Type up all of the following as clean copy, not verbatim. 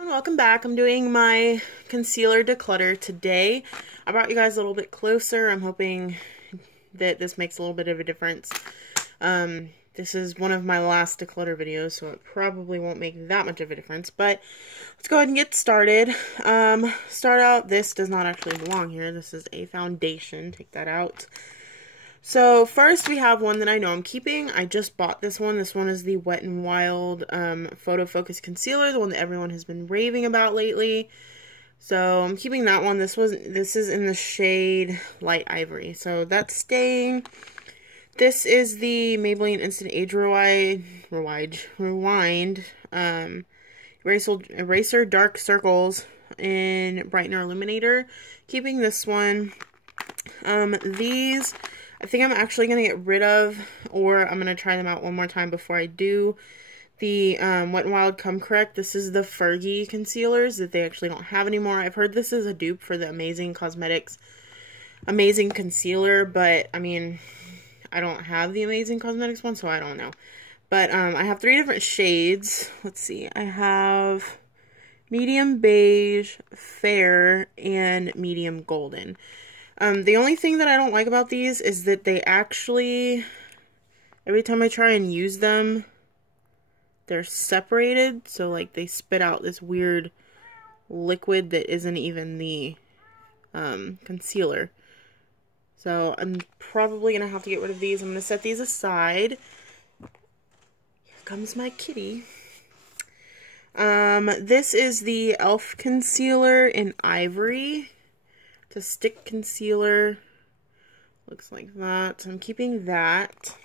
Welcome back. I'm doing my concealer declutter today. I brought you guys a little bit closer. I'm hoping that this makes a little bit of a difference. This is one of my last declutter videos, so it probably won't make that much of a difference, but let's go ahead and get started. Start out, this does not actually belong here. This is a foundation. Take that out. So first we have one that I know I'm keeping. I just bought this one. This one is the Wet n Wild Photo Focus Concealer, the one that everyone has been raving about lately. So I'm keeping that one. This is in the shade Light Ivory. So that's staying. This is the Maybelline Instant Age Rewind Eraser Dark Circles in Brightener Illuminator. Keeping this one. These I think I'm actually going to get rid of, or I'm going to try them out one more time before I do. The Wet n Wild Come Correct. This is the Fergie concealers that they actually don't have anymore. I've heard this is a dupe for the Amazing Cosmetics Amazing Concealer, but I mean, I don't have the Amazing Cosmetics one, so I don't know. But I have 3 different shades. Let's see. I have medium beige, fair, and medium golden. The only thing that I don't like about these is that they actually, every time I try and use them, they're separated. So, like, they spit out this weird liquid that isn't even the concealer. So, I'm probably going to have to get rid of these. I'm going to set these aside. Here comes my kitty. This is the e.l.f. concealer in Ivory. It's a stick concealer. Looks like that. So I'm keeping that.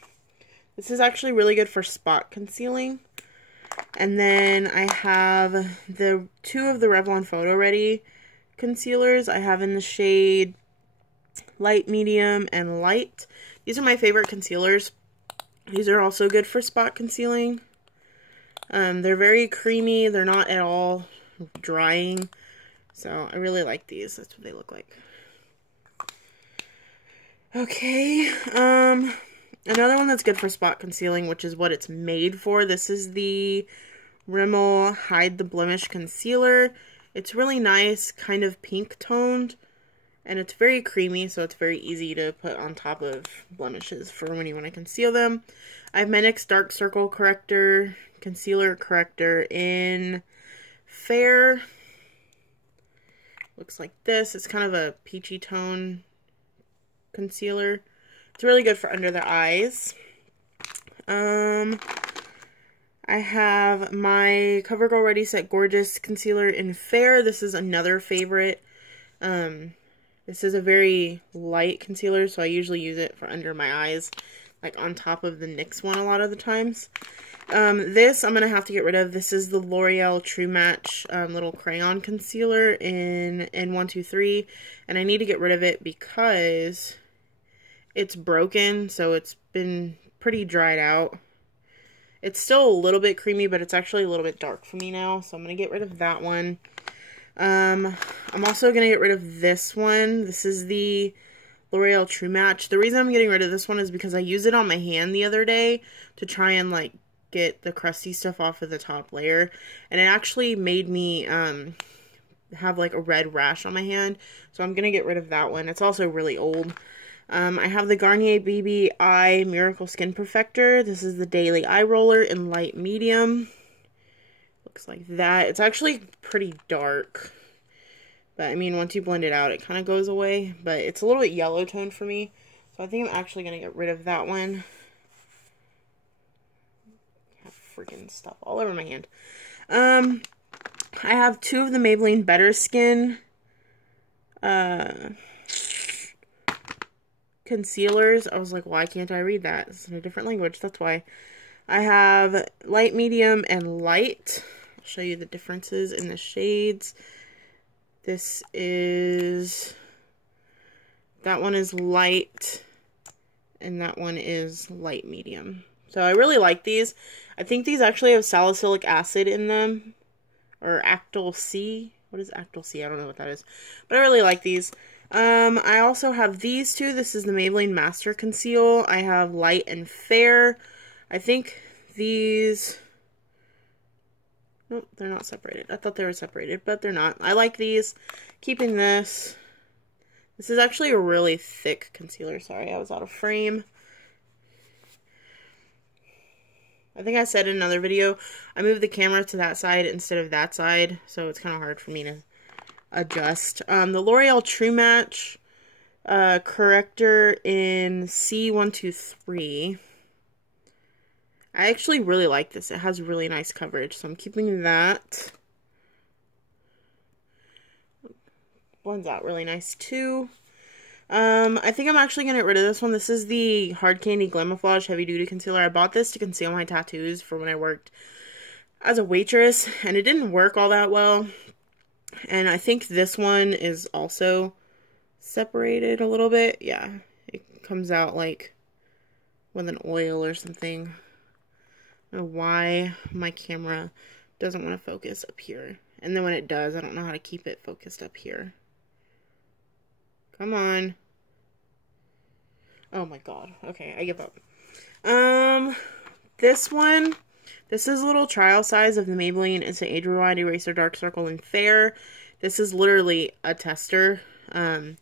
This is actually really good for spot concealing. And then I have the 2 of the Revlon Photo Ready concealers. I have in the shade Light, Medium, and Light. These are my favorite concealers. These are also good for spot concealing. They're very creamy. They're not at all drying. So, I really like these. That's what they look like. Okay, another one that's good for spot concealing, which is what it's made for. This is the Rimmel Hide the Blemish Concealer. It's really nice, kind of pink toned, and it's very creamy, so it's very easy to put on top of blemishes for when you want to conceal them. I have my NYX Dark Circle Corrector, Concealer Corrector in Fair. Looks like this. It's kind of a peachy tone concealer. It's really good for under the eyes. I have my CoverGirl Ready Set Gorgeous concealer in Fair. This is another favorite. This is a very light concealer, so I usually use it for under my eyes, like on top of the NYX one a lot of the times. This I'm going to have to get rid of. This is the L'Oreal True Match little crayon concealer in N123, and I need to get rid of it because it's broken, so it's been pretty dried out. It's still a little bit creamy, but it's actually a little bit dark for me now, so I'm going to get rid of that one. I'm also going to get rid of this one. This is the L'Oreal True Match. The reason I'm getting rid of this one is because I used it on my hand the other day to try and, like, get the crusty stuff off of the top layer, and it actually made me have like a red rash on my hand, so I'm gonna get rid of that one. It's also really old. I have the Garnier BB Eye Miracle Skin Perfector. This is the Daily Eye Roller in Light Medium. Looks like that. It's actually pretty dark, but I mean, once you blend it out, it kind of goes away, but it's a little bit yellow toned for me, so I think I'm actually gonna get rid of that one. Freaking stuff all over my hand. I have 2 of the Maybelline Better Skin concealers. I was like, why can't I read that? It's in a different language, that's why. I have Light, Medium, and Light. I'll show you the differences in the shades. This is, that one is Light, and that one is Light Medium. So I really like these. I think these actually have salicylic acid in them. Or Actyl C. What is Actyl C? I don't know what that is. But I really like these. I also have these 2. This is the Maybelline Master Conceal. I have Light and Fair. I think these Nope, they're not separated. I thought they were separated, but they're not. I like these. Keeping this. This is actually a really thick concealer. Sorry, I was out of frame. I think I said in another video, I moved the camera to that side instead of that side, so it's kind of hard for me to adjust. The L'Oreal True Match corrector in C123. I actually really like this. It has really nice coverage, so I'm keeping that. Blends out really nice too. I think I'm actually going to get rid of this one. This is the Hard Candy Glamouflage Heavy Duty Concealer. I bought this to conceal my tattoos for when I worked as a waitress, and it didn't work all that well. And I think this one is also separated a little bit. Yeah, it comes out like with an oil or something. I don't know why my camera doesn't want to focus up here. And then when it does, I don't know how to keep it focused up here. Come on. Oh my god. Okay, I give up. This one, this is a little trial size of the Maybelline Instant Age Rewind Eraser Dark Circle in Fair. This is literally a tester. I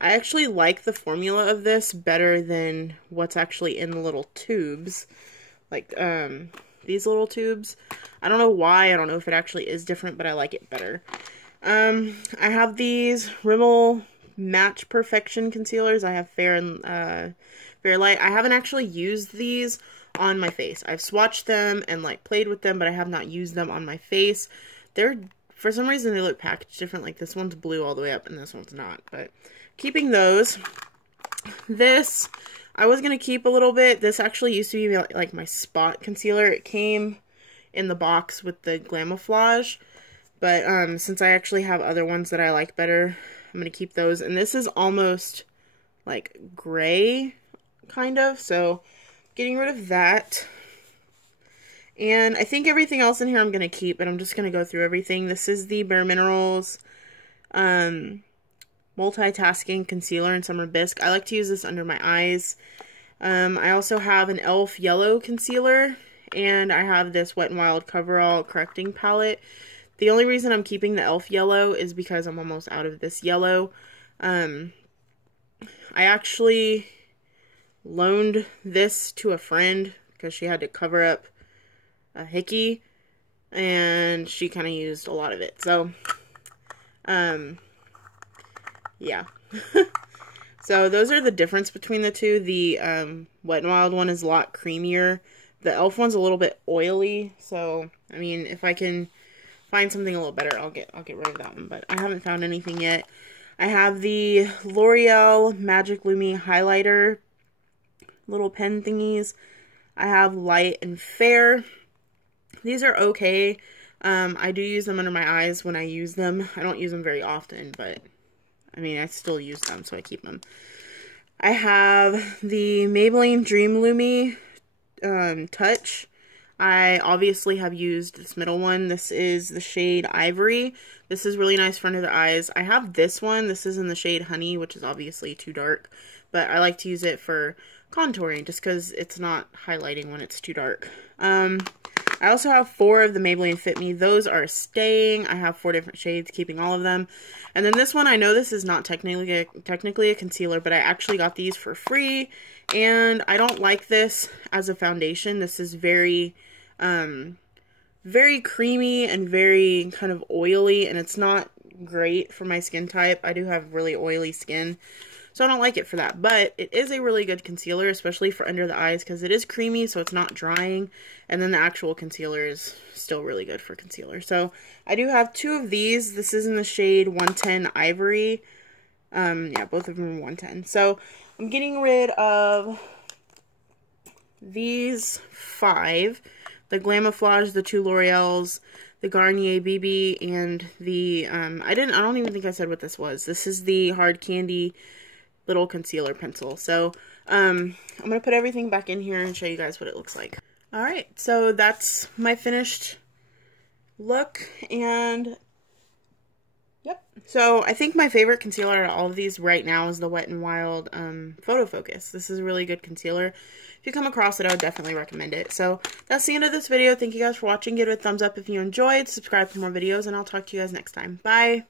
actually like the formula of this better than what's actually in the little tubes. Like, these little tubes. I don't know why. I don't know if it actually is different, but I like it better. I have these Rimmel Match Perfection concealers. I have Fair and Fair Light. I haven't actually used these on my face. I've swatched them and like played with them, but I have not used them on my face. They're, for some reason, they look packaged different. Like this one's blue all the way up and this one's not. But keeping those. This I was gonna keep a little bit. This actually used to be like my spot concealer. It came in the box with the Glamouflage, but since I actually have other ones that I like better, I'm going to keep those. And this is almost like gray, kind of. So, getting rid of that. And I think everything else in here I'm going to keep, but I'm just going to go through everything. This is the Bare Minerals Multitasking Concealer in Summer Bisque. I like to use this under my eyes. I also have an e.l.f. Yellow Concealer. And I have this Wet n Wild Coverall Correcting Palette. The only reason I'm keeping the e.l.f. yellow is because I'm almost out of this yellow. I actually loaned this to a friend because she had to cover up a hickey, and she kind of used a lot of it. So, yeah. So those are the difference between the two. The Wet n Wild one is a lot creamier. The e.l.f. one's a little bit oily. So, I mean, if I can find something a little better, I'll get rid of that one, but I haven't found anything yet. I have the L'Oreal Magic Lumi highlighter little pen thingies. I have Light and Fair. These are okay. I do use them under my eyes when I use them. I don't use them very often, but I mean, I still use them, so I keep them. I have the Maybelline Dream Lumi Touch. I obviously have used this middle one. This is the shade Ivory. This is really nice for under the eyes. I have this one. This is in the shade Honey, which is obviously too dark. But I like to use it for contouring just because it's not highlighting when it's too dark. I also have 4 of the Maybelline Fit Me. Those are staying. I have 4 different shades, keeping all of them. And then this one, I know this is not technically a concealer, but I actually got these for free. And I don't like this as a foundation. This is very creamy and very kind of oily, and it's not great for my skin type. I do have really oily skin, so I don't like it for that. But it is a really good concealer, especially for under the eyes, because it is creamy, so it's not drying. And then the actual concealer is still really good for concealer. So I do have 2 of these. This is in the shade 110 Ivory. Yeah, both of them are 110. So I'm getting rid of these 5. The Glamouflage, the 2 L'Oreals, the Garnier BB, and the, I don't even think I said what this was. This is the Hard Candy little concealer pencil. So, I'm going to put everything back in here and show you guys what it looks like. Alright, so that's my finished look, and, yep, So I think my favorite concealer out of all of these right now is the Wet n Wild Photo Focus. This is a really good concealer. If you come across it, I would definitely recommend it. So that's the end of this video. Thank you guys for watching. Give it a thumbs up if you enjoyed. Subscribe for more videos, and I'll talk to you guys next time. Bye!